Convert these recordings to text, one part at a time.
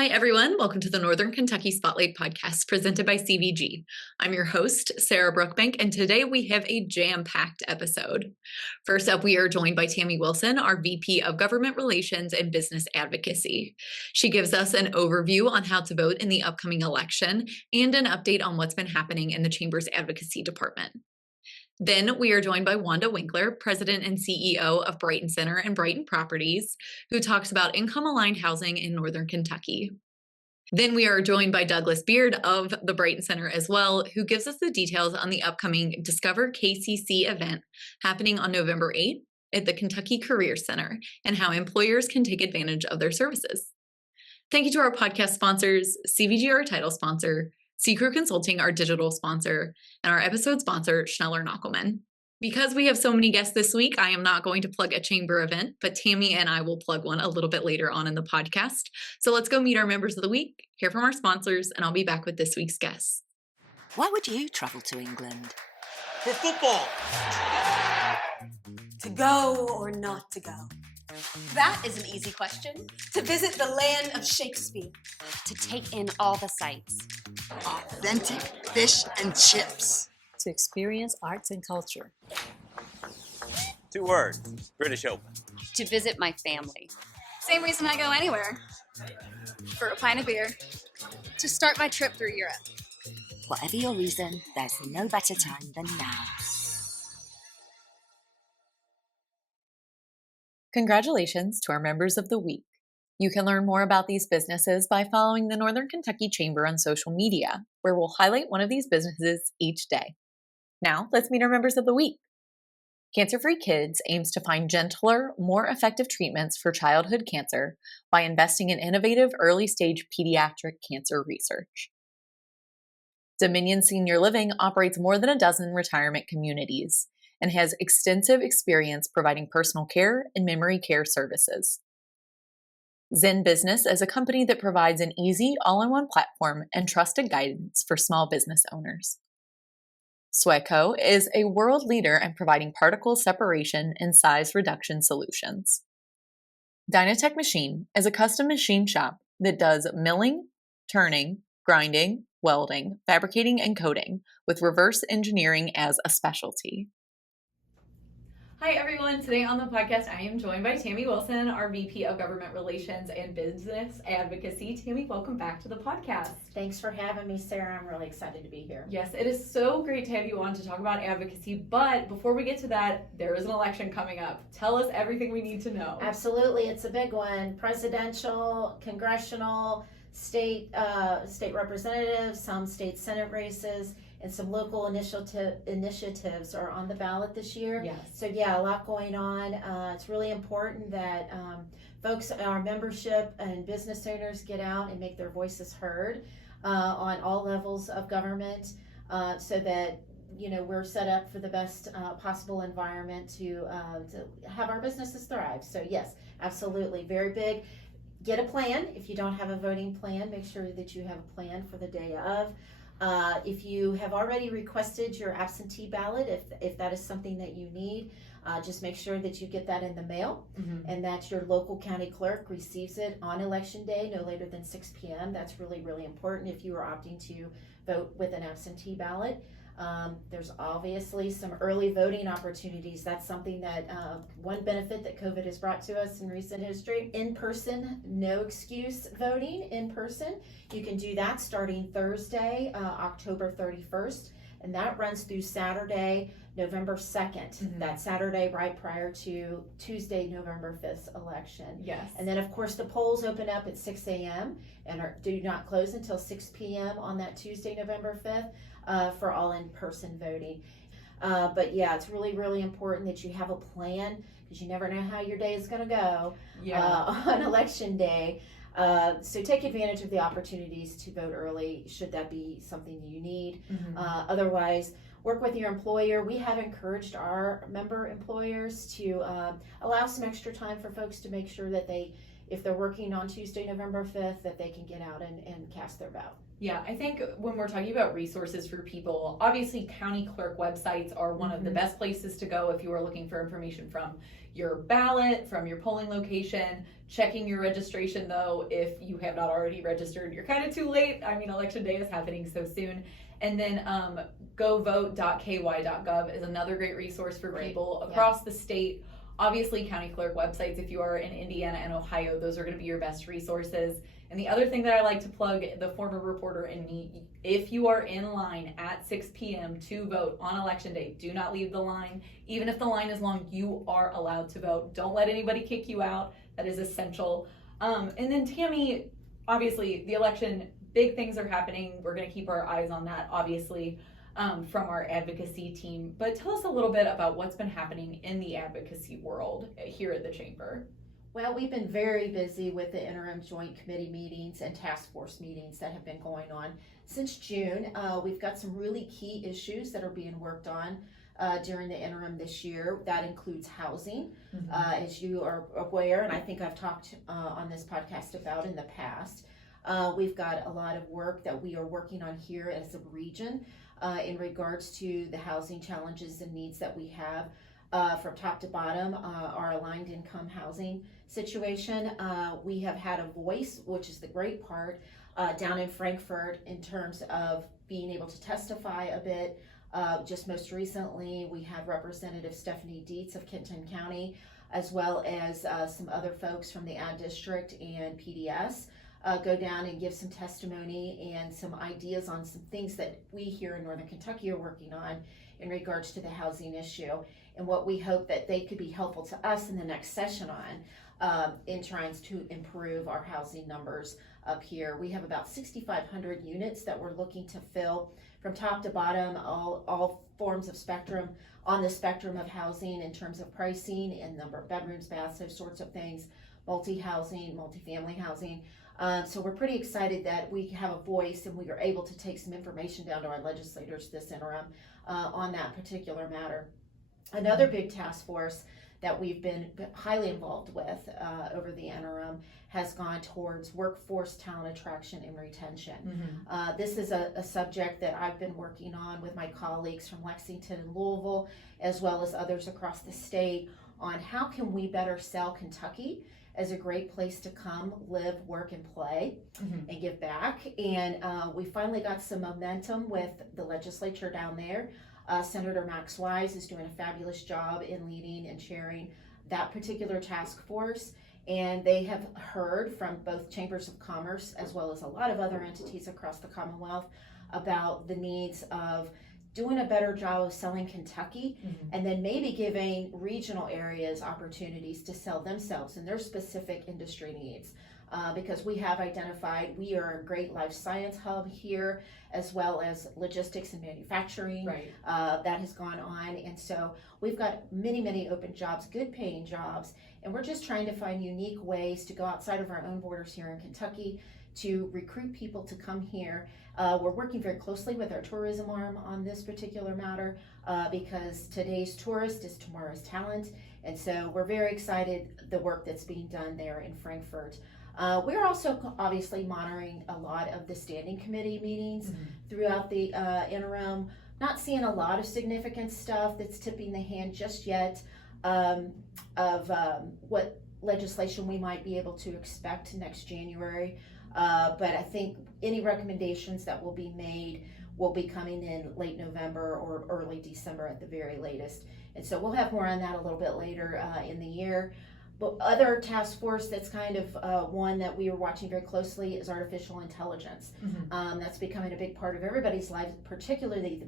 Hi, everyone. Welcome to the Northern Kentucky Spotlight Podcast presented by CVG. I'm your host, Sarah Brookbank, and today we have a jam-packed episode. First up, we are joined by Tami Wilson, our VP of Government Relations and Business Advocacy. She gives us an overview on how to vote in the upcoming election and an update on what's been happening in the Chamber's Advocacy Department. Then we are joined by Wonda Winkler, President and CEO of Brighton Center and Brighton Properties, who talks about income-aligned housing in Northern Kentucky. Then we are joined by Douglas Beard of the Brighton Center as well, who gives us the details on the upcoming Discover KCC event happening on November 8th at the Kentucky Career Center and how employers can take advantage of their services. Thank you to our podcast sponsors, CVG, our title sponsor, C-Crew Consulting, our digital sponsor, and our episode sponsor, Schneller Knockelman. Because we have so many guests this week, I am not going to plug a chamber event, but Tami and I will plug one a little bit later on in the podcast. So let's go meet our members of the week, hear from our sponsors, and I'll be back with this week's guests. Why would you travel to England? For football. To go or not to go? That is an easy question. To visit the land of Shakespeare. To take in all the sights. Authentic fish and chips. To experience arts and culture. 2 words, British Open. To visit my family. Same reason I go anywhere. For a pint of beer. To start my trip through Europe. Whatever your reason, there's no better time than now. Congratulations to our members of the week. You can learn more about these businesses by following the Northern Kentucky Chamber on social media, where we'll highlight one of these businesses each day. Now, let's meet our members of the week. Cancer-Free Kids aims to find gentler, more effective treatments for childhood cancer by investing in innovative early-stage pediatric cancer research. Dominion Senior Living operates more than a dozen retirement communities and has extensive experience providing personal care and memory care services. Zen Business is a company that provides an easy, all-in-one platform and trusted guidance for small business owners. Sweco is a world leader in providing particle separation and size reduction solutions. Dynatech Machine is a custom machine shop that does milling, turning, grinding, welding, fabricating, and coating, with reverse engineering as a specialty. Hi, everyone. Today on the podcast, I am joined by Tami Wilson, our VP of Government Relations and Business Advocacy. Tami, welcome back to the podcast. Thanks for having me, Sarah. I'm really excited to be here. Yes, it is so great to have you on to talk about advocacy. But before we get to that, there is an election coming up. Tell us everything we need to know. Absolutely. It's a big one. Presidential, congressional, state representatives, some state Senate races, and some local initiatives are on the ballot this year. Yes. So yeah, a lot going on. It's really important that folks, our membership and business owners get out and make their voices heard on all levels of government so that we're set up for the best possible environment to have our businesses thrive. So yes, absolutely, very big. Get a plan. If you don't have a voting plan, make sure that you have a plan for the day of. If you have already requested your absentee ballot, if that is something that you need, just make sure that you get that in the mail and that your local county clerk receives it on election day, no later than 6 p.m. That's really, really important if you are opting to vote with an absentee ballot. There's obviously some early voting opportunities. That's something that one benefit that COVID has brought to us in recent history. In person, no excuse voting in person. You can do that starting Thursday, October 31st, and that runs through Saturday, November 2nd. That Saturday right prior to Tuesday, November 5th election. Yes. And then of course the polls open up at 6 a.m. and do not close until 6 p.m. on that Tuesday, November 5th. For all in-person voting. But yeah, it's really, really important that you have a plan because you never know how your day is going to go on election day. So take advantage of the opportunities to vote early should that be something you need. Otherwise, work with your employer. We have encouraged our member employers to allow some extra time for folks to make sure that they if they're working on Tuesday, November 5th, that they can get out and cast their vote. Yeah, I think when we're talking about resources for people, obviously county clerk websites are one of the best places to go if you are looking for information from your ballot, from your polling location. Checking your registration though, if you have not already registered, you're kind of too late. I mean, election day is happening so soon. And then govote.ky.gov is another great resource for people across the state. Obviously, county clerk websites, if you are in Indiana and Ohio, those are going to be your best resources. And the other thing that I like to plug, the former reporter in me, if you are in line at 6 p.m. to vote on election day, do not leave the line. Even if the line is long, you are allowed to vote. Don't let anybody kick you out. That is essential. And then Tami, obviously the election, big things are happening. We're going to keep our eyes on that, obviously, from our advocacy team. But tell us a little bit about what's been happening in the advocacy world here at the Chamber. Well, we've been very busy with the interim joint committee meetings and task force meetings that have been going on since June. We've got some really key issues that are being worked on during the interim this year. That includes housing, as you are aware, and I think I've talked on this podcast about in the past. We've got a lot of work that we are working on here as a region in regards to the housing challenges and needs that we have. From top to bottom, our aligned income housing situation. We have had a voice, which is the great part, down in Frankfurt in terms of being able to testify a bit. Just most recently, we had Representative Stephanie Dietz of Kenton County, as well as some other folks from the Ad District and PDS go down and give some testimony and some ideas on some things that we here in Northern Kentucky are working on in regards to the housing issue, and what we hope that they could be helpful to us in the next session on in trying to improve our housing numbers up here. We have about 6,500 units that we're looking to fill from top to bottom, all forms of spectrum, on the spectrum of housing in terms of pricing and number of bedrooms, baths, those sorts of things, multi-housing, multi-family housing. So we're pretty excited that we have a voice and we are able to take some information down to our legislators this interim on that particular matter. Another big task force that we've been highly involved with over the interim has gone towards workforce talent attraction and retention. This is a subject that I've been working on with my colleagues from Lexington and Louisville, as well as others across the state, on how can we better sell Kentucky as a great place to come, live, work, and play, and give back. And we finally got some momentum with the legislature down there. Senator Max Wise is doing a fabulous job in leading and chairing that particular task force. And they have heard from both chambers of commerce as well as a lot of other entities across the Commonwealth about the needs of doing a better job of selling Kentucky, and then maybe giving regional areas opportunities to sell themselves and their specific industry needs. Because we have identified we are a great life science hub here, as well as logistics and manufacturing that has gone on. And so we've got many, many open jobs, good paying jobs, and we're just trying to find unique ways to go outside of our own borders here in Kentucky to recruit people to come here. We're working very closely with our tourism arm on this particular matter because today's tourist is tomorrow's talent. And so we're very excited the work that's being done there in Frankfurt. We're also obviously monitoring a lot of the standing committee meetings throughout the interim. Not seeing a lot of significant stuff that's tipping the hand just yet of what legislation we might be able to expect next January. But I think any recommendations that will be made will be coming in late November or early December at the very latest. And so we'll have more on that a little bit later in the year. But other task force that's kind of one that we are watching very closely is artificial intelligence. That's becoming a big part of everybody's lives, particularly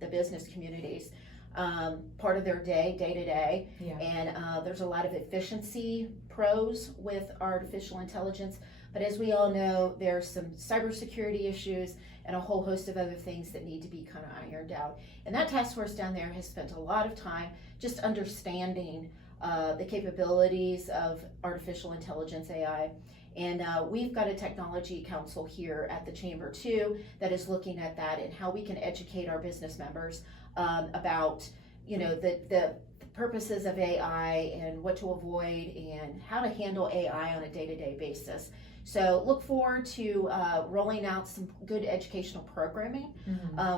the business communities. Part of their day to day. And there's a lot of efficiency pros with artificial intelligence. But as we all know, there's some cybersecurity issues and a whole host of other things that need to be kind of ironed out. And that task force down there has spent a lot of time just understanding the capabilities of artificial intelligence, AI. And we've got a technology council here at the Chamber too that is looking at that and how we can educate our business members about the purposes of AI and what to avoid and how to handle AI on a day-to-day basis. So look forward to rolling out some good educational programming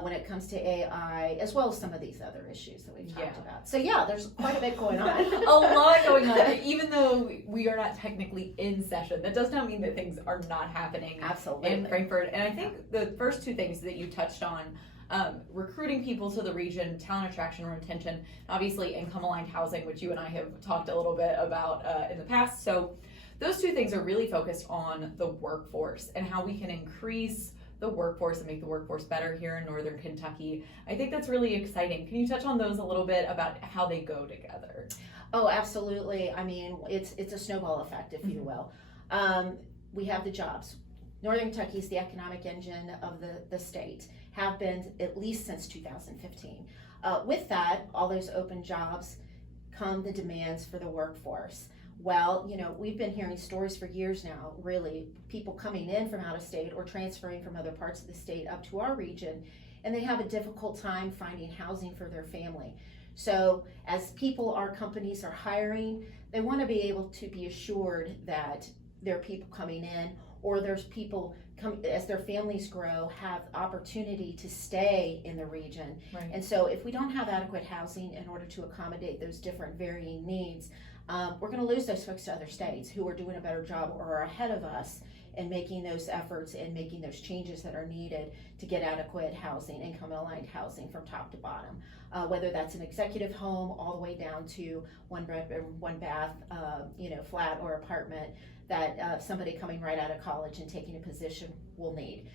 when it comes to AI, as well as some of these other issues that we've talked about. So yeah, there's quite a bit going on. A lot going on. Even though we are not technically in session, that does not mean that things are not happening Absolutely. in Frankfurt. And I think the first two things that you touched on, recruiting people to the region, talent attraction and retention, obviously income-aligned housing, which you and I have talked a little bit about in the past. So those two things are really focused on the workforce and how we can increase the workforce and make the workforce better here in Northern Kentucky. I think that's really exciting. Can you touch on those a little bit about how they go together? Oh, absolutely. I mean, it's a snowball effect, if you will. We have the jobs. Northern Kentucky is the economic engine of the state, have been at least since 2015. With that, all those open jobs come the demands for the workforce. Well, we've been hearing stories for years now, really, people coming in from out of state or transferring from other parts of the state up to our region, and they have a difficult time finding housing for their family. So as our companies are hiring, they want to be able to be assured that there are people coming in, or there's people as their families grow, have opportunity to stay in the region. Right. And so if we don't have adequate housing in order to accommodate those different varying needs, we're going to lose those folks to other states who are doing a better job or are ahead of us in making those efforts and making those changes that are needed to get adequate housing, income-aligned housing from top to bottom. Whether that's an executive home all the way down to one bedroom, one bath, flat or apartment that somebody coming right out of college and taking a position will need.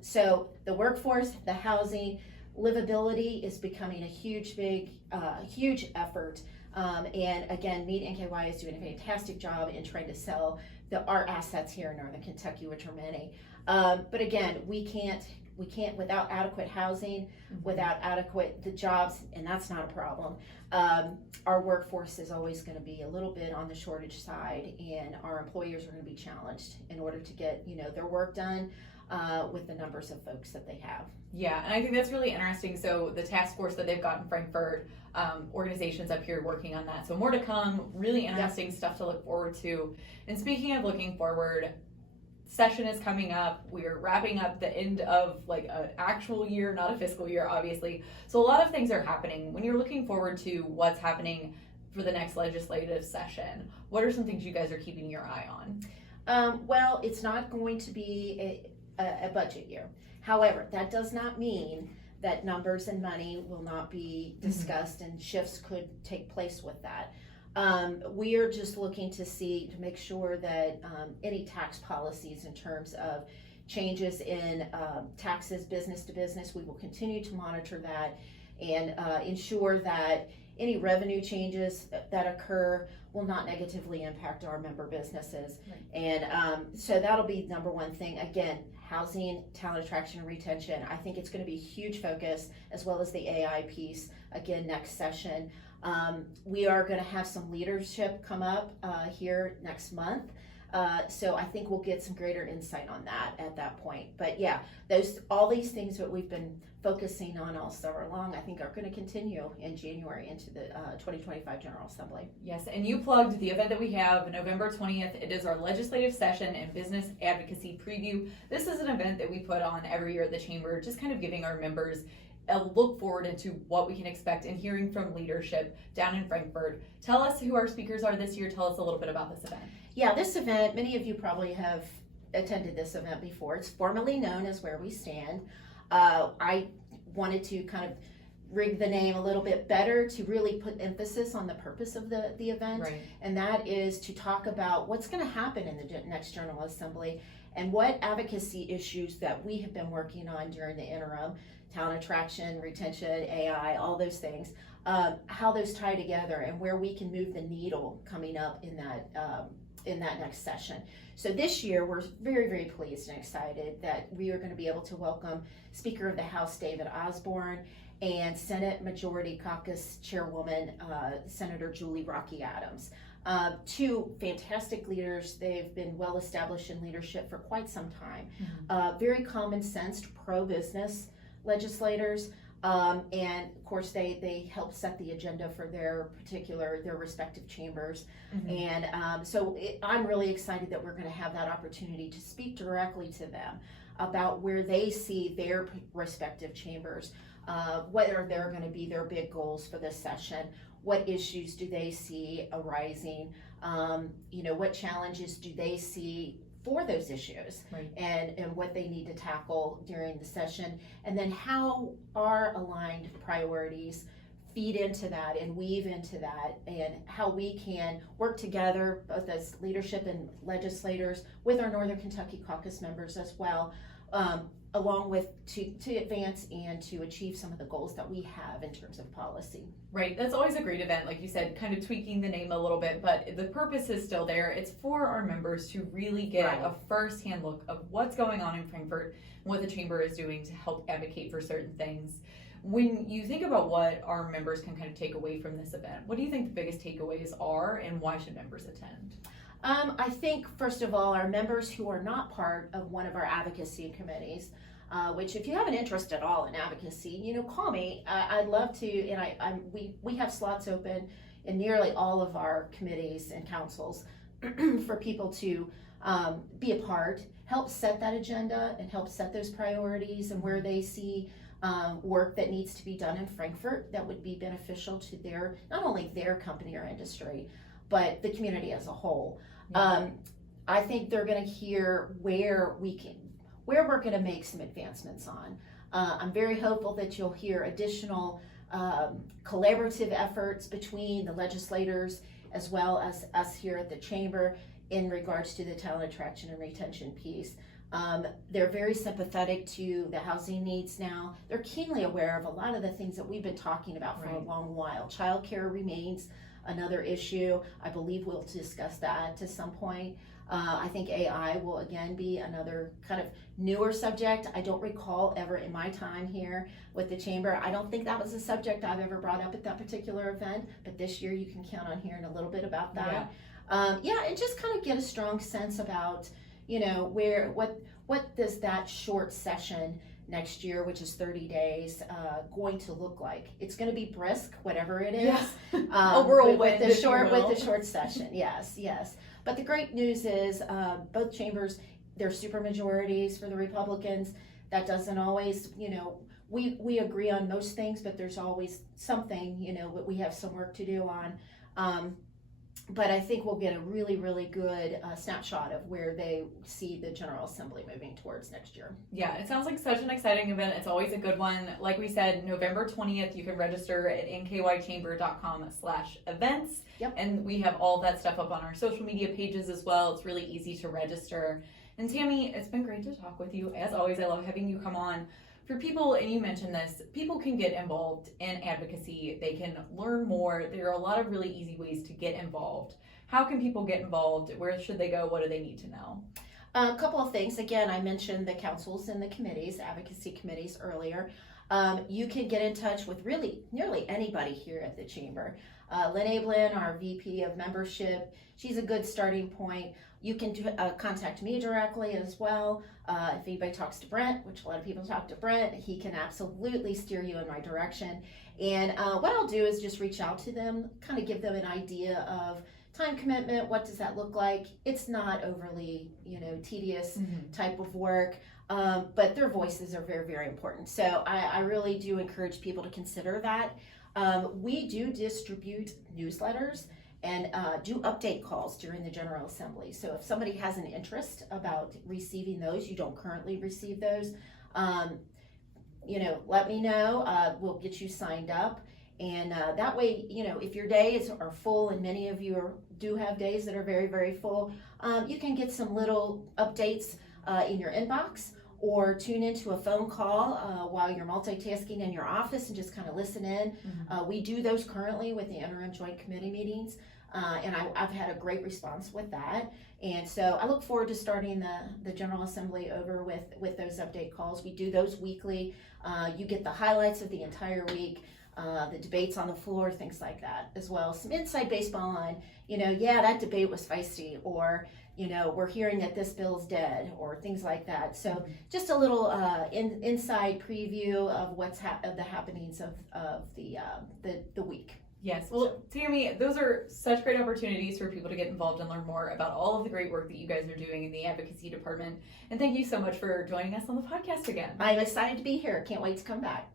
So the workforce, the housing, livability is becoming a huge effort. And again, Meet NKY is doing a fantastic job in trying to sell our assets here in Northern Kentucky, which are many. But again, we can't without adequate housing, without the jobs, and that's not a problem. Our workforce is always going to be a little bit on the shortage side, and our employers are going to be challenged in order to get their work done with the numbers of folks that they have. Yeah, and I think that's really interesting. So the task force that they've got in Frankfurt, organizations up here working on that. So more to come, really interesting stuff to look forward to. And speaking of looking forward, session is coming up. We're wrapping up the end of like an actual year, not a fiscal year, obviously. So a lot of things are happening. When you're looking forward to what's happening for the next legislative session, what are some things you guys are keeping your eye on? Well, it's not going to be a budget year. However, that does not mean that numbers and money will not be discussed and shifts could take place with that. We are just looking to make sure that any tax policies in terms of changes in taxes business to business, we will continue to monitor that and ensure that any revenue changes that occur will not negatively impact our member businesses. Right. And so that'll be number one thing. Again, housing, talent attraction and retention. I think it's going to be a huge focus, as well as the AI piece, again, next session. We are going to have some leadership come up here next month. So I think we'll get some greater insight on that at that point. But yeah, all these things that we've been focusing on all summer long, I think are going to continue in January into the 2025 General Assembly. Yes, and you plugged the event that we have November 20th. It is our legislative session and business advocacy preview. This is an event that we put on every year at the Chamber, just kind of giving our members a look forward into what we can expect and hearing from leadership down in Frankfurt. Tell us who our speakers are this year. Tell us a little bit about this event. Yeah, this event, many of you probably have attended this event before. It's formerly known as Where We Stand. I wanted to kind of rig the name a little bit better to really put emphasis on the purpose of the event. Right. And that is to talk about what's going to happen in the next General Assembly and what advocacy issues that we have been working on during the interim, talent attraction, retention, AI, all those things, how those tie together and where we can move the needle coming up in that next session. So this year, we're very, very pleased and excited that we are going to be able to welcome Speaker of the House David Osborne and Senate Majority Caucus Chairwoman Senator Julie Rocky Adams. Two fantastic leaders. They've been well established in leadership for quite some time. Very common sensed pro-business legislators. And of course, they help set the agenda for their respective chambers. And I'm really excited that we're going to have that opportunity to speak directly to them about where they see their respective chambers, what are going to be their big goals for this session, what issues do they see arising, what challenges do they see for those issues, right, and what they need to tackle during the session, and then how our aligned priorities feed into that and weave into that, and how we can work together both as leadership and legislators with our Northern Kentucky Caucus members as well, along with to advance and to achieve some of the goals that we have in terms of policy. Right, that's always a great event, like you said, kind of tweaking the name a little bit, but the purpose is still there. It's for our members to really get a first-hand look of what's going on in Frankfort, what the chamber is doing to help advocate for certain things. When you think about what our members can kind of take away from this event, what do you think the biggest takeaways are, and why should members attend? I think, first of all, our members who are not part of one of our advocacy committees, which if you have an interest at all in advocacy, call me. I'd love to, and we have slots open in nearly all of our committees and councils for people to be a part, help set that agenda and help set those priorities and where they see work that needs to be done in Frankfort that would be beneficial to not only their company or industry, but the community as a whole. I think they're going to hear where we're going to make some advancements on. I'm very hopeful that you'll hear additional collaborative efforts between the legislators as well as us here at the chamber in regards to the talent attraction and retention piece. They're very sympathetic to the housing needs now. They're keenly aware of a lot of the things that we've been talking about for a long while. Childcare remains another issue. I believe we'll discuss that to some point. I think AI will again be another kind of newer subject. I don't recall ever in my time here with the chamber, I don't think that was a subject I've ever brought up at that particular event, but this year you can count on hearing a little bit about that. And just kind of get a strong sense about, what does that short session next year, which is 30 days, going to look like. It's going to be brisk, whatever it is. A whirlwind with the short session. Yes. But the great news is both chambers, they're super majorities for the Republicans. That doesn't always, we agree on most things, but there's always something, we have some work to do on. But I think we'll get a really, really good snapshot of where they see the General Assembly moving towards next year. Yeah, it sounds like such an exciting event. It's always a good one. Like we said, November 20th, you can register at nkychamber.com/events. Yep. And we have all that stuff up on our social media pages as well. It's really easy to register. And Tami, it's been great to talk with you. As always, I love having you come on. For people, and you mentioned this, people can get involved in advocacy. They can learn more. There are a lot of really easy ways to get involved. How can people get involved? Where should they go? What do they need to know? A couple of things. Again, I mentioned the councils and the committees, advocacy committees earlier. You can get in touch with really nearly anybody here at the chamber. Lynn Ablin, our VP of membership, she's a good starting point. You can contact me directly as well. If anybody talks to Brent, which a lot of people talk to Brent, he can absolutely steer you in my direction. And what I'll do is just reach out to them, kind of give them an idea of time commitment, what does that look like. It's not overly, tedious type of work, but their voices are very, very important. So I really do encourage people to consider that. We do distribute newsletters and do update calls during the General Assembly. So if somebody has an interest about receiving those, you don't currently receive those, let me know. We'll get you signed up. And that way, if your days are full, and many of you do have days that are very, very full, you can get some little updates in your inbox, or tune into a phone call while you're multitasking in your office and just kind of listen in. We do those currently with the interim joint committee meetings, and I've had a great response with that. And so I look forward to starting the General Assembly over with those update calls. We do those weekly. You get the highlights of the entire week, the debates on the floor, things like that as well. Some inside baseball on, that debate was feisty, or we're hearing that this bill's dead or things like that. So just a little inside preview of what's of the happenings of the week. Yes. Well, Tami, those are such great opportunities for people to get involved and learn more about all of the great work that you guys are doing in the advocacy department. And thank you so much for joining us on the podcast again. I'm excited to be here. Can't wait to come back.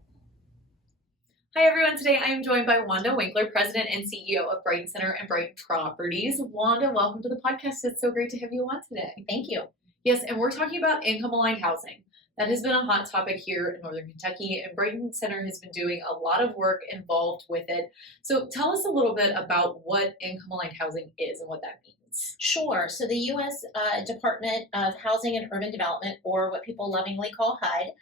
Hi, everyone. Today I am joined by Wonda Winkler, President and CEO of Brighton Center and Brighton Properties. Wanda, welcome to the podcast. It's so great to have you on today. Thank you. Yes, and we're talking about income-aligned housing. That has been a hot topic here in Northern Kentucky, and Brighton Center has been doing a lot of work involved with it. So tell us a little bit about what income-aligned housing is and what that means. Sure. So the U.S. Department of Housing and Urban Development, or what people lovingly call HUD,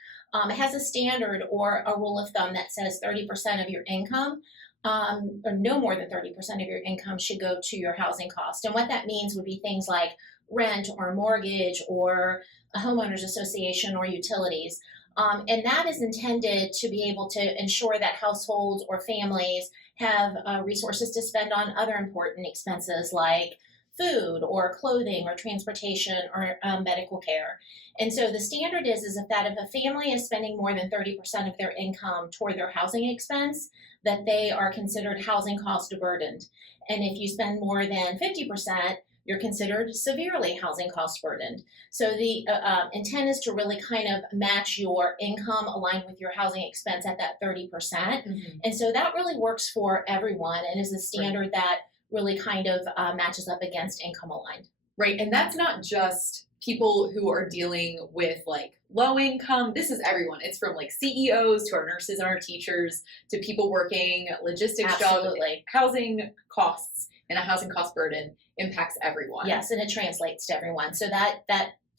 has a standard or a rule of thumb that says 30% of your income, or no more than 30% of your income, should go to your housing cost. And what that means would be things like rent or mortgage or a homeowners association or utilities. And that is intended to be able to ensure that households or families have resources to spend on other important expenses like food or clothing or transportation or medical care. And so the standard is that if a family is spending more than 30% of their income toward their housing expense, that they are considered housing cost burdened. And if you spend more than 50%, you're considered severely housing cost burdened. So the intent is to really kind of match your income aligned with your housing expense at that 30%. Mm-hmm. And so that really works for everyone and is a standard that really kind of matches up against income aligned. Right. And that's not just people who are dealing with like low income. This is everyone. It's from like CEOs to our nurses and our teachers to people working logistics jobs. Housing costs and a housing cost burden impacts everyone. Yes, and it translates to everyone. So that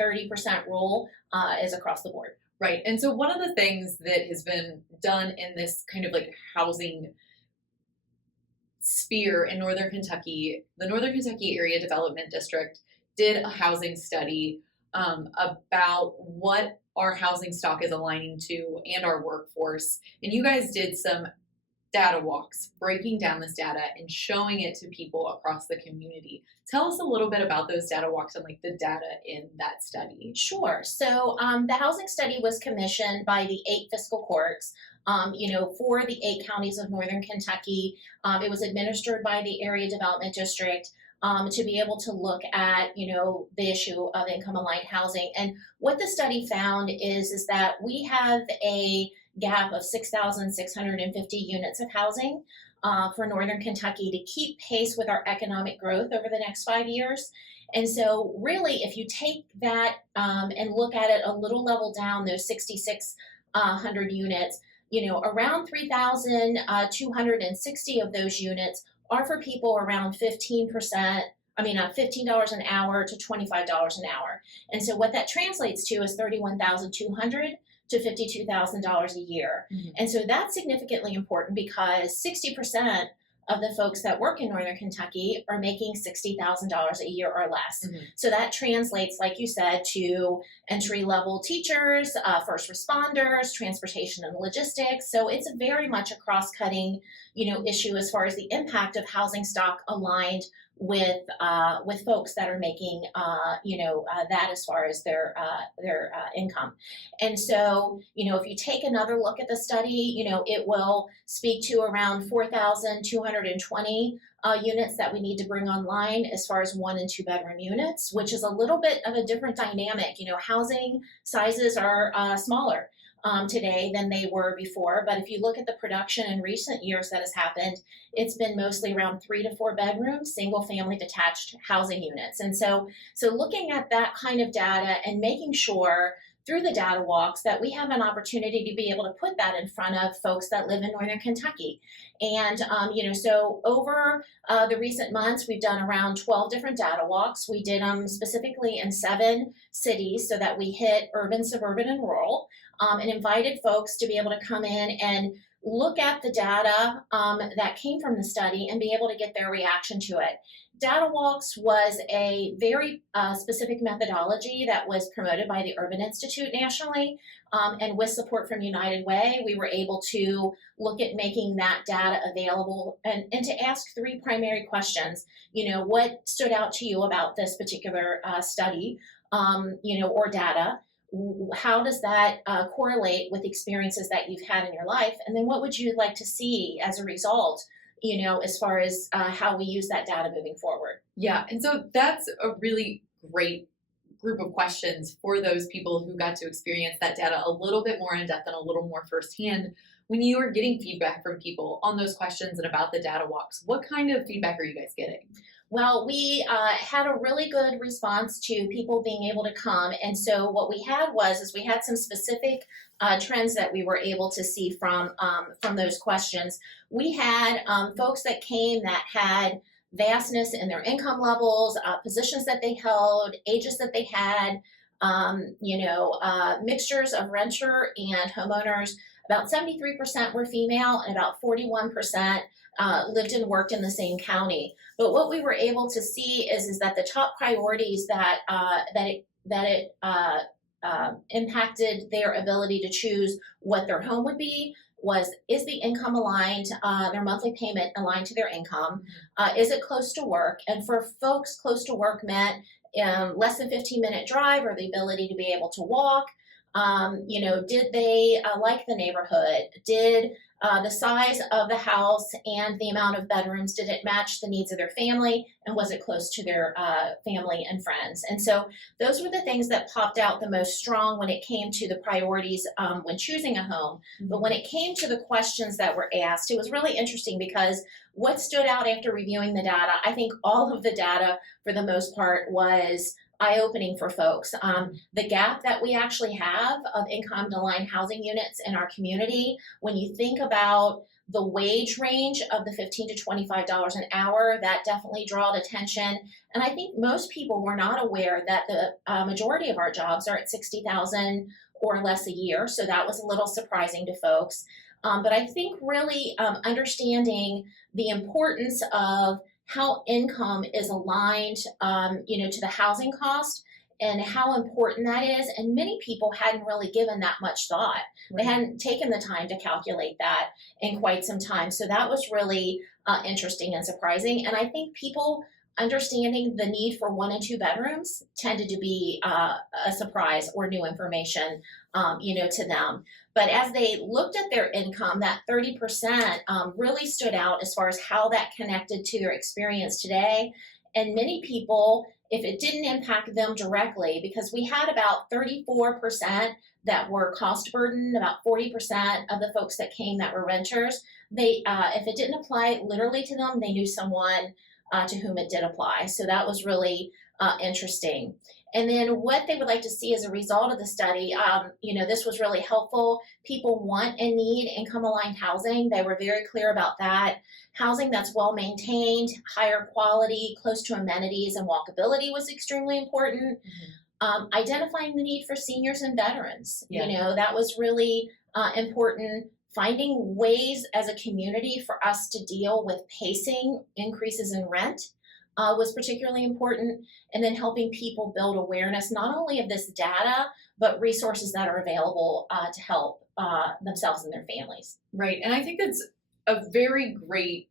30% rule is across the board. Right. And so one of the things that has been done in this kind of like housing sphere in Northern Kentucky, the Northern Kentucky Area Development District did a housing study about what our housing stock is aligning to and our workforce. And you guys did some data walks, breaking down this data and showing it to people across the community. Tell us a little bit about those data walks and like the data in that study. Sure. So the housing study was commissioned by the 8 fiscal courts. For the 8 counties of Northern Kentucky. It was administered by the Area Development District to be able to look at, the issue of income-aligned housing. And what the study found is that we have a gap of 6,650 units of housing for Northern Kentucky to keep pace with our economic growth over the next 5 years. And so really, if you take that and look at it a little level down, those 6,600 units, around 3,260 of those units are for people around $15 an hour to $25 an hour. And so what that translates to is $31,200 to $52,000 a year. Mm-hmm. And so that's significantly important because 60% of the folks that work in Northern Kentucky are making $60,000 a year or less. Mm-hmm. So that translates, like you said, to entry-level teachers, first responders, transportation and logistics. So it's a very much a cross-cutting, issue as far as the impact of housing stock aligned with folks that are making, that as far as their income. And so, if you take another look at the study, it will speak to around 4,220 units that we need to bring online as far as 1 and 2 bedroom units, which is a little bit of a different dynamic. Housing sizes are smaller today than they were before. But if you look at the production in recent years that has happened, it's been mostly around 3 to 4 bedroom, single family detached housing units. And so looking at that kind of data and making sure through the data walks that we have an opportunity to be able to put that in front of folks that live in Northern Kentucky. And, so over the recent months, we've done around 12 different data walks. We did them specifically in 7 cities so that we hit urban, suburban, and rural, and invited folks to be able to come in and look at the data that came from the study and be able to get their reaction to it. Data Walks was a very specific methodology that was promoted by the Urban Institute nationally, and with support from United Way, we were able to look at making that data available and to ask three primary questions. What stood out to you about this particular study, or data? How does that correlate with experiences that you've had in your life? And then what would you like to see as a result, as far as how we use that data moving forward? Yeah, and so that's a really great group of questions for those people who got to experience that data a little bit more in depth and a little more firsthand. When you are getting feedback from people on those questions and about the data walks, what kind of feedback are you guys getting? Well, we had a really good response to people being able to come. And so what we had is we had some specific trends that we were able to see from those questions. We had folks that came that had vastness in their income levels, positions that they held, ages that they had, mixtures of renter and homeowners. About 73% were female and about 41% lived and worked in the same county. But what we were able to see is that the top priorities that impacted their ability to choose what their home would be is the income aligned, their monthly payment aligned to their income? Is it close to work? And for folks, close to work meant less than 15-minute drive or the ability to be able to walk. Did they like the neighborhood? Did the size of the house and the amount of bedrooms, did it match the needs of their family? And was it close to their family and friends? And so those were the things that popped out the most strong when it came to the priorities when choosing a home. Mm-hmm. But when it came to the questions that were asked, it was really interesting because what stood out after reviewing the data, I think all of the data for the most part was eye-opening for folks. The gap that we actually have of income-aligned housing units in our community, when you think about the wage range of the $15 to $25 an hour, that definitely drawed attention. And I think most people were not aware that the majority of our jobs are at $60,000 or less a year. So that was a little surprising to folks. But I think really understanding the importance of how income is aligned, to the housing cost and how important that is. And many people hadn't really given that much thought. Right. They hadn't taken the time to calculate that in quite some time. So that was really interesting and surprising. And I think people understanding the need for 1 and 2 bedrooms tended to be a surprise or new information, to them. But as they looked at their income, that 30% really stood out as far as how that connected to their experience today. And many people, if it didn't impact them directly, because we had about 34% that were cost burden, about 40% of the folks that came that were renters, they, if it didn't apply literally to them, they knew someone to whom it did apply. So that was really interesting. And then what they would like to see as a result of the study, this was really helpful. People want and need income-aligned housing. They were very clear about that. Housing that's well-maintained, higher quality, close to amenities, and walkability was extremely important. Mm-hmm. Identifying the need for seniors and veterans, that was really important. Finding ways as a community for us to deal with pacing increases in rent was particularly important. And then helping people build awareness, not only of this data, but resources that are available to help themselves and their families. Right. And I think that's a very great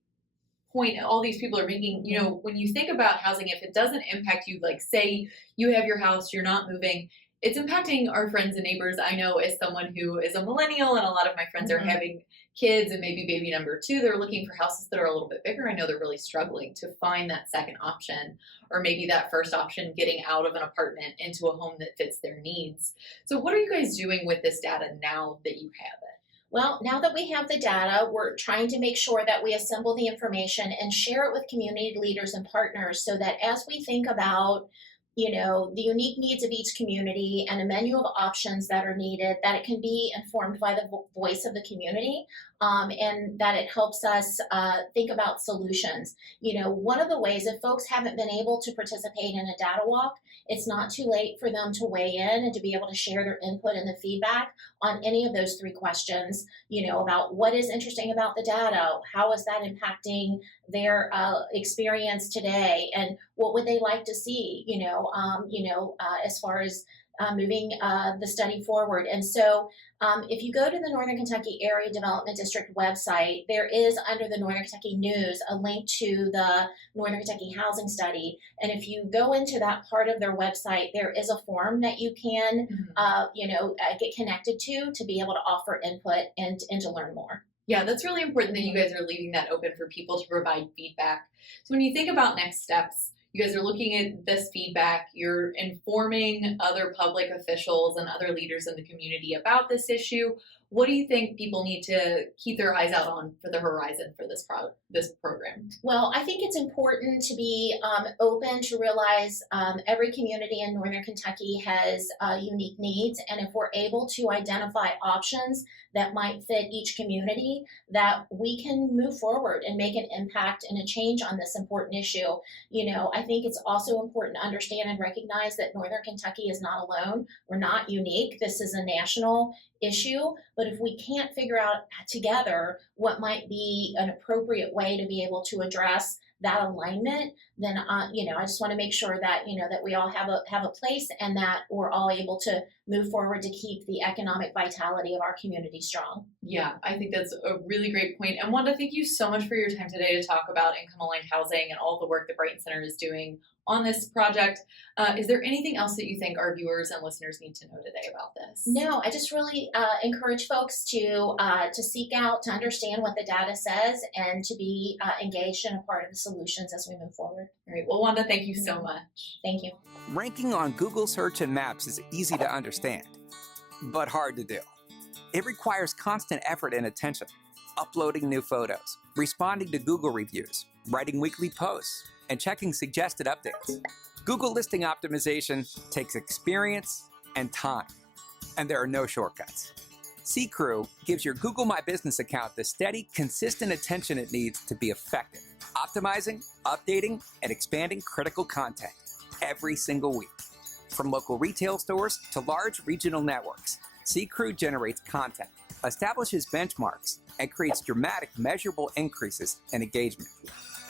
point all these people are making. When you think about housing, if it doesn't impact you, like say you have your house, you're not moving, it's impacting our friends and neighbors. I know as someone who is a millennial and a lot of my friends are having kids and maybe baby number 2, they're looking for houses that are a little bit bigger. I know they're really struggling to find that second option or maybe that first option, getting out of an apartment into a home that fits their needs. So what are you guys doing with this data now that you have it? Well, now that we have the data, we're trying to make sure that we assemble the information and share it with community leaders and partners so that as we think about the unique needs of each community and a menu of options that are needed, that it can be informed by the voice of the community, and that it helps us think about solutions. One of the ways, if folks haven't been able to participate in a data walk, it's not too late for them to weigh in and to be able to share their input and the feedback on any of those 3 questions, about what is interesting about the data, how is that impacting their experience today and what would they like to see, as far as moving the study forward. And so if you go to the Northern Kentucky Area Development District website, there is under the Northern Kentucky News a link to the Northern Kentucky Housing Study. And if you go into that part of their website, there is a form that you can, get connected to be able to offer input and to learn more. Yeah, that's really important that you guys are leaving that open for people to provide feedback. So when you think about next steps, you guys are looking at this feedback, you're informing other public officials and other leaders in the community about this issue. What do you think people need to keep their eyes out on for the horizon for this program? Well, I think it's important to be open to realize every community in Northern Kentucky has unique needs. And if we're able to identify options that might fit each community, that we can move forward and make an impact and a change on this important issue. I think it's also important to understand and recognize that Northern Kentucky is not alone. We're not unique. This is a national issue. But if we can't figure out together what might be an appropriate way to be able to address that alignment, then I just want to make sure that that we all have a place and that we're all able to move forward to keep the economic vitality of our community strong. Yeah, I think that's a really great point. And Wanda, thank you so much for your time today to talk about income-aligned housing and all the work the Brighton Center is doing on this project. Is there anything else that you think our viewers and listeners need to know today about this? No, I just really encourage folks to seek out, to understand what the data says, and to be engaged and a part of the solutions as we move forward. All right. Well, Wanda, thank you so much. Thank you. Ranking on Google Search and Maps is easy to understand, but hard to do. It requires constant effort and attention, uploading new photos, responding to Google reviews, writing weekly posts, and checking suggested updates. Google listing optimization takes experience and time, and there are no shortcuts. C-Crew gives your Google My Business account the steady, consistent attention it needs to be effective, optimizing, updating, and expanding critical content every single week. From local retail stores to large regional networks, C-Crew generates content, establishes benchmarks, and creates dramatic, measurable increases in engagement.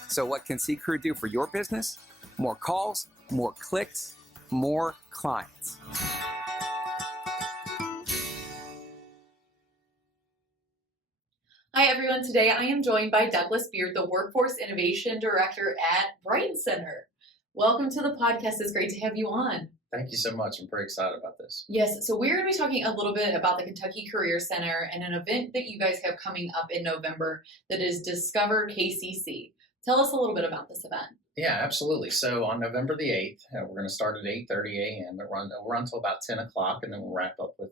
So what can C-Crew do for your business? More calls, more clicks, more clients. Hi, everyone. Today I am joined by Douglas Beard, the Workforce Innovation Director at Brighton Center. Welcome to the podcast. It's great to have you on. Thank you so much. I'm pretty excited about this. Yes, so we're going to be talking a little bit about the Kentucky Career Center and an event that you guys have coming up in November that is Discover KCC. Tell us a little bit about this event. Yeah, absolutely. So on November the 8th, we're going to start at 8:30 a.m. We'll run until about 10 o'clock, and then we'll wrap up with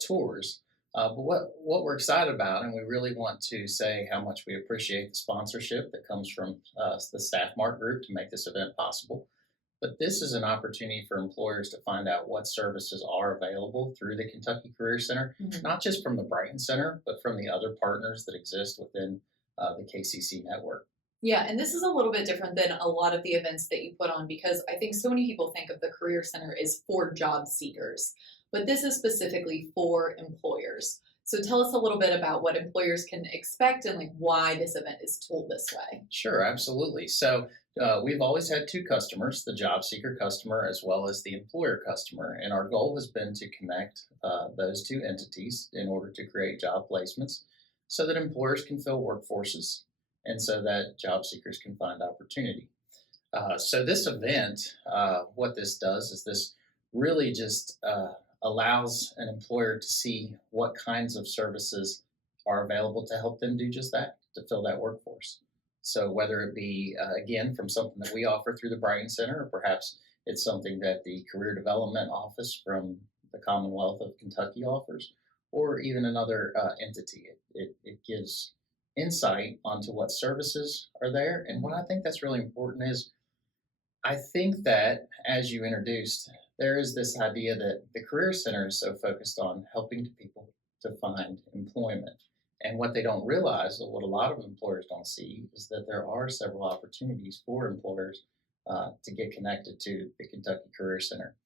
tours. But what we're excited about, and we really want to say how much we appreciate the sponsorship that comes from the Staff Mark Group to make this event possible. But this is an opportunity for employers to find out what services are available through the Kentucky Career Center, not just from the Brighton Center, but from the other partners that exist within the KCC network. Yeah, and this is a little bit different than a lot of the events that you put on, because I think so many people think of the Career Center as for job seekers, but this is specifically for employers. So tell us a little bit about what employers can expect and why this event is tooled this way. Sure, absolutely. So we've always had two customers, the job seeker customer as well as the employer customer. And our goal has been to connect those two entities in order to create job placements so that employers can fill workforces and so that job seekers can find opportunity. So this event, what this does is this really just allows an employer to see what kinds of services are available to help them do just that, to fill that workforce. So whether it be, again, from something that we offer through the Brighton Center, or perhaps it's something that the Career Development Office from the Commonwealth of Kentucky offers, or even another entity. It gives insight onto what services are there. And what I think that's really important is, I think that, as you introduced, there is this idea that the Career Center is so focused on helping people to find employment. And what they don't realize, or what a lot of employers don't see, is that there are several opportunities for employers to get connected to the Kentucky Career Center.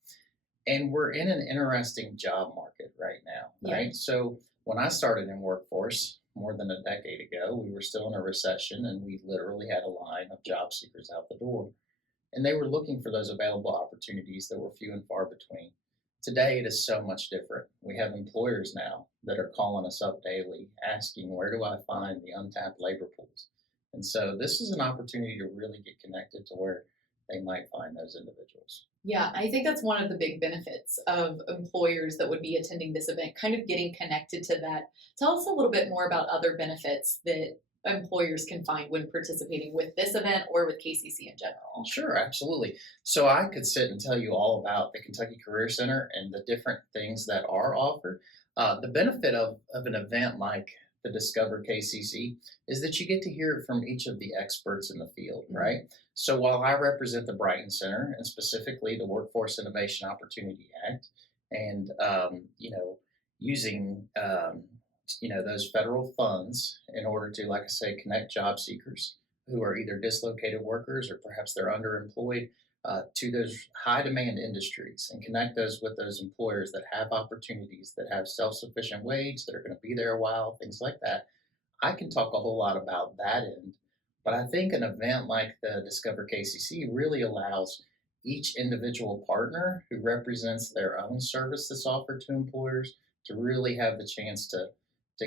And we're in an interesting job market right now, right? So when I started in workforce, more than a decade ago, we were still in a recession and we literally had a line of job seekers out the door. And they were looking for those available opportunities that were few and far between. Today, it is so much different. We have employers now that are calling us up daily asking, where do I find the untapped labor pools? And so this is an opportunity to really get connected to where they might find those individuals. Yeah, I think that's one of the big benefits of employers that would be attending this event, kind of getting connected to that. Tell us a little bit more about other benefits that employers can find when participating with this event or with KCC in general. Sure, absolutely. So I could sit and tell you all about the Kentucky Career Center and the different things that are offered. The benefit of an event like the Discover KCC is that you get to hear from each of the experts in the field, right? So while I represent the Brighton Center and specifically the Workforce Innovation Opportunity Act and, using, those federal funds in order to, like I say, connect job seekers who are either dislocated workers or perhaps they're underemployed to those high demand industries and connect those with those employers that have opportunities, that have self-sufficient wage, that are going to be there a while, things like that. I can talk a whole lot about that end, but I think an event like the Discover KCC really allows each individual partner who represents their own service that's offered to employers to really have the chance to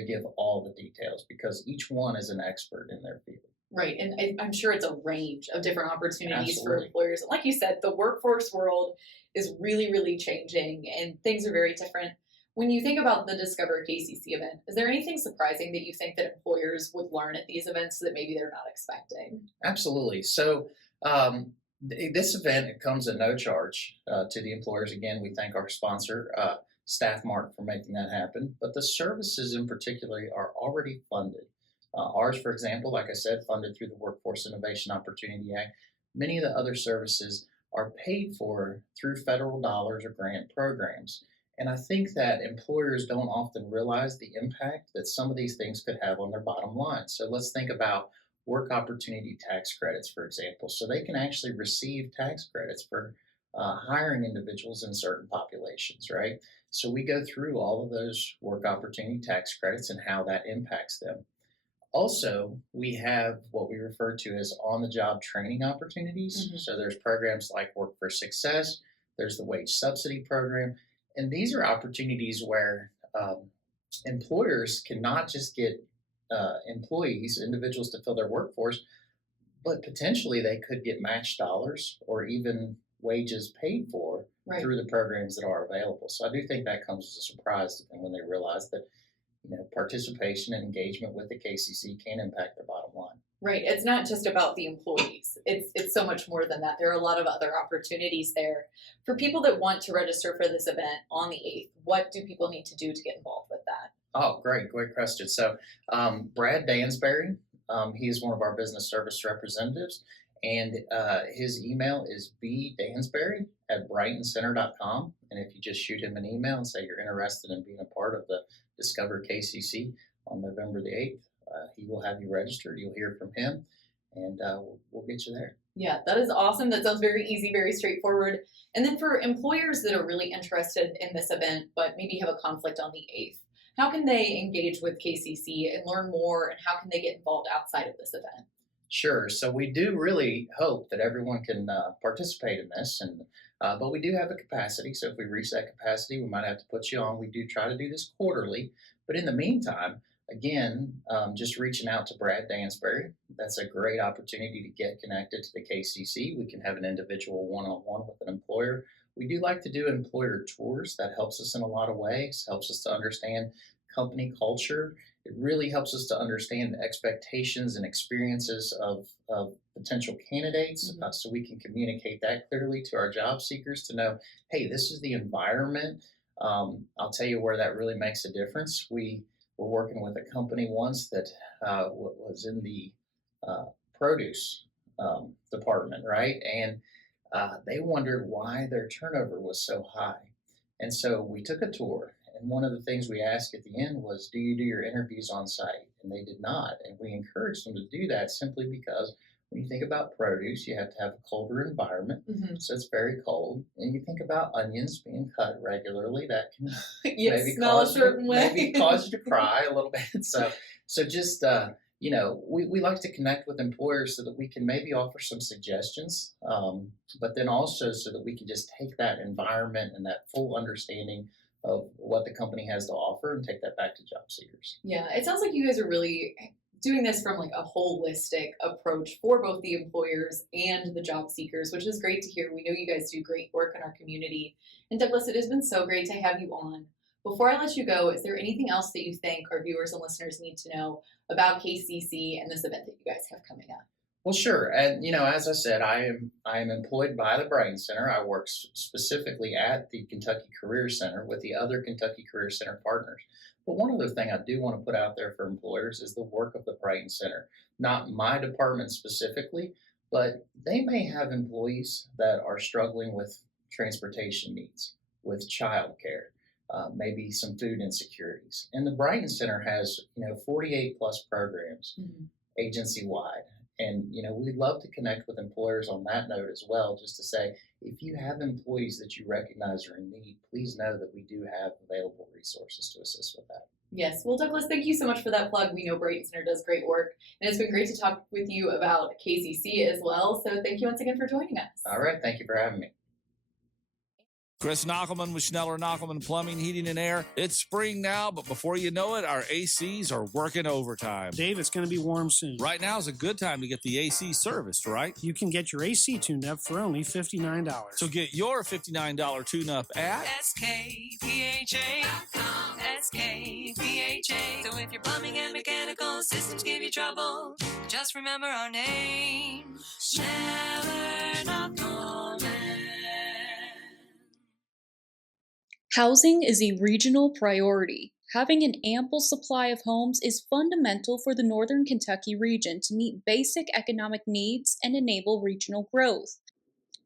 give all the details because each one is an expert in their field. Right, and I'm sure it's a range of different opportunities for Absolutely. employers. And like you said, the workforce world is really, really changing and things are very different. When you think about the Discover KCC event, is there anything surprising that you think that employers would learn at these events that maybe they're not expecting? Absolutely. So this event, it comes at no charge to the employers. Again, we thank our sponsor, Staffmark, for making that happen. But the services in particular are already funded. Ours, for example, like I said, funded through the Workforce Innovation Opportunity Act. Many of the other services are paid for through federal dollars or grant programs. And I think that employers don't often realize the impact that some of these things could have on their bottom line. So let's think about work opportunity tax credits, for example. So they can actually receive tax credits for hiring individuals in certain populations, right? So we go through all of those work opportunity tax credits and how that impacts them. Also, we have what we refer to as on-the-job training opportunities. Mm-hmm. So there's programs like Work for Success, there's the wage subsidy program, and these are opportunities where employers can not just get employees, individuals to fill their workforce, but potentially they could get matched dollars or even wages paid for through the programs that are available. So I do think that comes as a surprise to them when they realize that participation and engagement with the KCC can impact their bottom line. Right. It's not just about the employees. It's so much more than that. There are a lot of other opportunities there. For people that want to register for this event on the 8th, what do people need to do to get involved with that? Oh, great question. So Brad Dansbury, he is one of our business service representatives, and his email is bdansbury@brightoncenter.com. And if you just shoot him an email and say you're interested in being a part of the Discover KCC on November the 8th, he will have you registered. You'll hear from him, and we'll get you there. Yeah, that is awesome. That sounds very easy, very straightforward. And then for employers that are really interested in this event, but maybe have a conflict on the 8th, how can they engage with KCC and learn more, and how can they get involved outside of this event? Sure. So we do really hope that everyone can participate in this, and but we do have a capacity. So if we reach that capacity, we might have to put you on. We do try to do this quarterly, but in the meantime, again, just reaching out to Brad Dansbury. That's a great opportunity to get connected to the KCC. We can have an individual one-on-one with an employer. We do like to do employer tours. That helps us in a lot of ways, helps us to understand company culture. It really helps us to understand the expectations and experiences of potential candidates, so we can communicate that clearly to our job seekers to know, hey, this is the environment. I'll tell you where that really makes a difference. We were working with a company once that was in the produce department, right? And they wondered why their turnover was so high. And so we took a tour. And one of the things we asked at the end was, do you do your interviews on site? And they did not. And we encouraged them to do that simply because When you think about produce, you have to have a colder environment, so it's very cold. And you think about onions being cut regularly, that can maybe smell a cause certain way. maybe cause you to cry a little bit. So just we like to connect with employers so that we can maybe offer some suggestions, but then also so that we can just take that environment and that full understanding of what the company has to offer and take that back to job seekers. Yeah, it sounds like you guys are really doing this from like a holistic approach for both the employers and the job seekers, which is great to hear. We know you guys do great work in our community. And Douglas, it has been so great to have you on. Before I let you go, is there anything else that you think our viewers and listeners need to know about KCC and this event that you guys have coming up? Well, sure. And, as I said, I am employed by the Brighton Center. I work specifically at the Kentucky Career Center with the other Kentucky Career Center partners. But one other thing I do want to put out there for employers is the work of the Brighton Center. Not my department specifically, but they may have employees that are struggling with transportation needs, with childcare, maybe some food insecurities. And the Brighton Center has, 48 plus programs agency-wide. And, we'd love to connect with employers on that note as well, just to say, if you have employees that you recognize are in need, please know that we do have available resources to assist with that. Yes. Well, Douglas, thank you so much for that plug. We know Brighton Center does great work, and it's been great to talk with you about KCC as well. So thank you once again for joining us. All right. Thank you for having me. Chris Knockelman with Schneller Knockelman Plumbing, Heating, and Air. It's spring now, but before you know it, our ACs are working overtime. Dave, it's going to be warm soon. Right now is a good time to get the AC serviced, right? You can get your AC tuned up for only $59. So get your $59 tune-up at SKPHA.com. SKPHA. So if your plumbing and mechanical systems give you trouble, just remember our name. Schneller Knockelman. Housing is a regional priority. Having an ample supply of homes is fundamental for the Northern Kentucky region to meet basic economic needs and enable regional growth.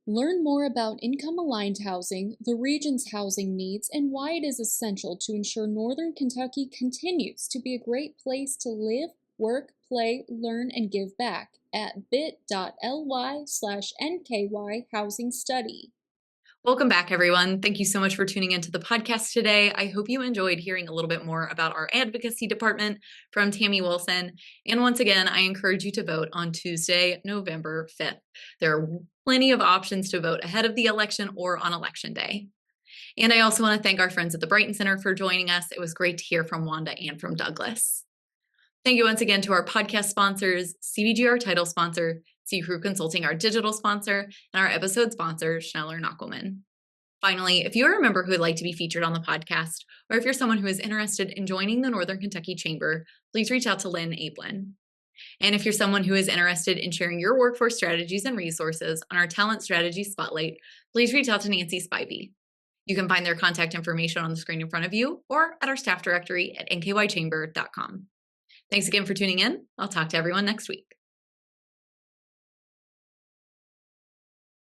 Learn more about income-aligned housing, the region's housing needs, and why it is essential to ensure Northern Kentucky continues to be a great place to live, work, play, learn, and give back at bit.ly/NKY Housing Study. Welcome back, everyone. Thank you so much for tuning into the podcast today. I hope you enjoyed hearing a little bit more about our advocacy department from Tami Wilson. And once again, I encourage you to vote on Tuesday, November 5th. There are plenty of options to vote ahead of the election or on election day. And I also want to thank our friends at the Brighton Center for joining us. It was great to hear from Wanda and from Douglas. Thank you once again to our podcast sponsors, CVG, our title sponsor, C-Crew Consulting, our digital sponsor, and our episode sponsor, Schneller Knockelman. Finally, if you're a member who would like to be featured on the podcast, or if you're someone who is interested in joining the Northern Kentucky Chamber, please reach out to Lynn Ablin. And if you're someone who is interested in sharing your workforce strategies and resources on our Talent Strategy Spotlight, please reach out to Nancy Spivey. You can find their contact information on the screen in front of you or at our staff directory at nkychamber.com. Thanks again for tuning in. I'll talk to everyone next week.